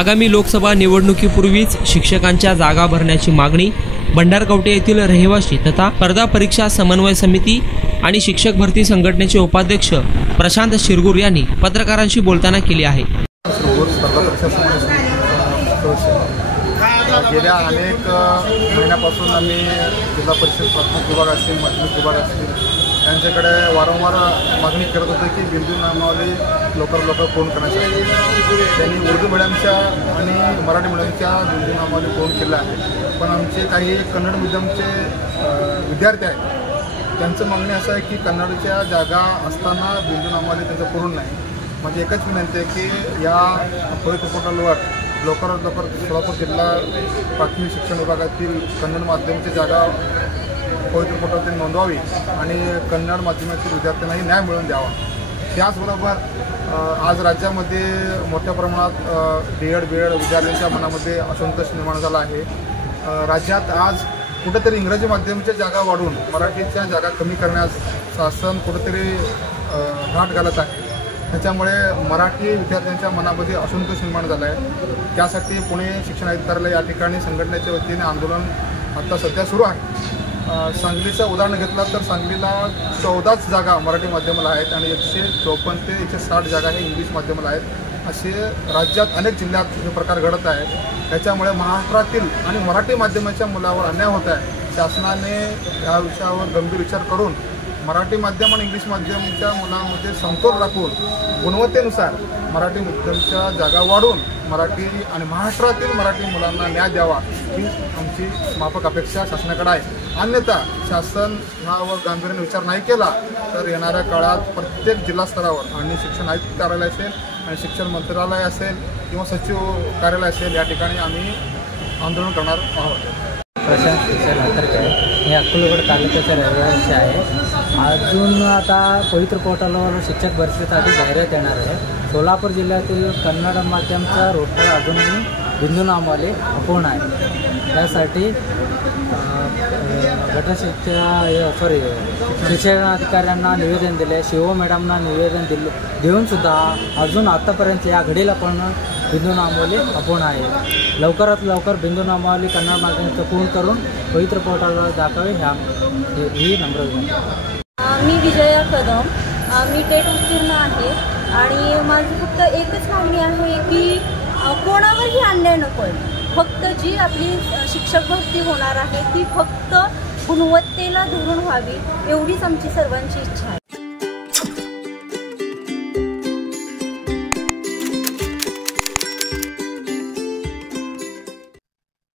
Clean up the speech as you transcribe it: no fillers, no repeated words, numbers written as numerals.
आगामी लोकसभा निवडणुकीपूर्वीच शिक्षकांच्या जागा भरण्याची मागणी भंडारकवटे येथील रहिवासी तथा स्पर्धा परीक्षा समन्वय समिती आणि शिक्षक भरती संघटनेचे उपाध्यक्ष प्रशांत शिरगूर यांनी पत्रकारांशी बोलताना केली आहे। गेल्या अनेक महिन्यापासून आम्ही जिल्हा परिषद प्राथमिक विभाग असतील, माध्यमिक विभाग असतील त्यांच्याकडे वारंवार मागणी करत होते की बिंदू नामावली लवकर पूर्ण करण्यासाठी। त्यांनी उर्दू मिडियमच्या आणि मराठी मिडियमच्या बिंदू नामावली पूर्ण केल्या आहे, पण आमचे काही कन्नड मिडियमचे विद्यार्थी आहेत त्यांचं म्हणणे असं आहे की कन्नडच्या जागा असताना बिंदू नामावली त्यांचं पूर्ण नाही। म्हणजे एकच विनंती आहे की या पवित्र पोर्टलवर लवकरात लवकर सोलापूर जिल्हा प्राथमिक शिक्षण विभागातील कन्नड माध्यमाची जागा पवित्र पोर्टलवर नोंदवावी आणि कन्नड माध्यमातील विद्यार्थ्यांनाही न्याय मिळवून द्यावा। त्याचबरोबर आज राज्यामध्ये मोठ्या प्रमाणात बीएड विद्यार्थ्यांच्या मनामध्ये असंतोष निर्माण झाला आहे। राज्यात आज कुठेतरी इंग्रजी माध्यमाच्या जागा वाढवून मराठीच्या जागा कमी करण्यास शासन कुठेतरी घाट घालत आहे। त्याच्यामुळे मराठी विद्यार्थ्यांच्या मनामध्ये असंतोष निर्माण झाला आहे। त्यासाठी पुणे शिक्षण आयुक्त कार्यालय या ठिकाणी संघटनेच्या वतीने आंदोलन आता सध्या सुरू आहे। सांगलीचं उदाहरण घेतलं तर सांगलीला 14च जागा मराठी माध्यमाला आहेत आणि 154 ते 160 जागा हे इंग्लिश माध्यमाला आहेत। असे राज्यात अनेक जिल्ह्यात हे प्रकार घडत आहे। त्याच्यामुळे महाराष्ट्रातील आणि मराठी माध्यमाच्या मुलावर अन्याय होत आहे। शासनाने या विषयावर गंभीर विचार करून मराठी माध्यम आणि इंग्लिश माध्यमाच्या मुलांमध्ये समतोल राखून गुणवत्तेनुसार मराठी माध्यमाच्या जागा वाढवून मराठी आणि महाराष्ट्रातील मराठी मुलांना न्याय द्यावा ही आमची माफक अपेक्षा शासनाकडे आहे। अन्यथा शासन ह्यावर गांभीर्याने विचार नाही केला तर येणाऱ्या काळात प्रत्येक जिल्हा स्तरावर आणि शिक्षण आयुक्त कार्यालय असेल आणि शिक्षण मंत्रालय असेल किंवा सचिव कार्यालय असेल या ठिकाणी आम्ही आंदोलन करणार आहोत। प्रशांत हे अक्कलकोट तालुक्याचा रहिवासी आहे। अजून आता पवित्र पोर्टलवर शिक्षक भरतीसाठी जाहिरात येणार आहे। सोलापूर जिल्ह्यातील कन्नड माध्यमचा रोस्टर अजूनही बिंदू नामावली अपूर्ण आहे। त्यासाठी शिक्षणाधिकाऱ्यांना निवेदन दिले, शिव मॅडमना निवेदन देऊनसुद्धा अजून आत्तापर्यंत या घडीला पण बिंदू नामावली अपूर्ण आहे। लवकरात लवकर बिंदू नामावली कन्नड माध्यमाचं पूर्ण करून पवित्र पोर्टलवर दाखवावे ही नम्र विनंती। मी विजया कदम, मी टेट उत्तीर्ण आहे आणि माझी फक्त एकच मागणी आहे की कोणावरही अन्याय नको आहे। फक्त जी आपली शिक्षक भरती होणार आहे ती फक्त गुणवत्तेला धरून व्हावी एवढीच आमची सर्वांची इच्छा आहे।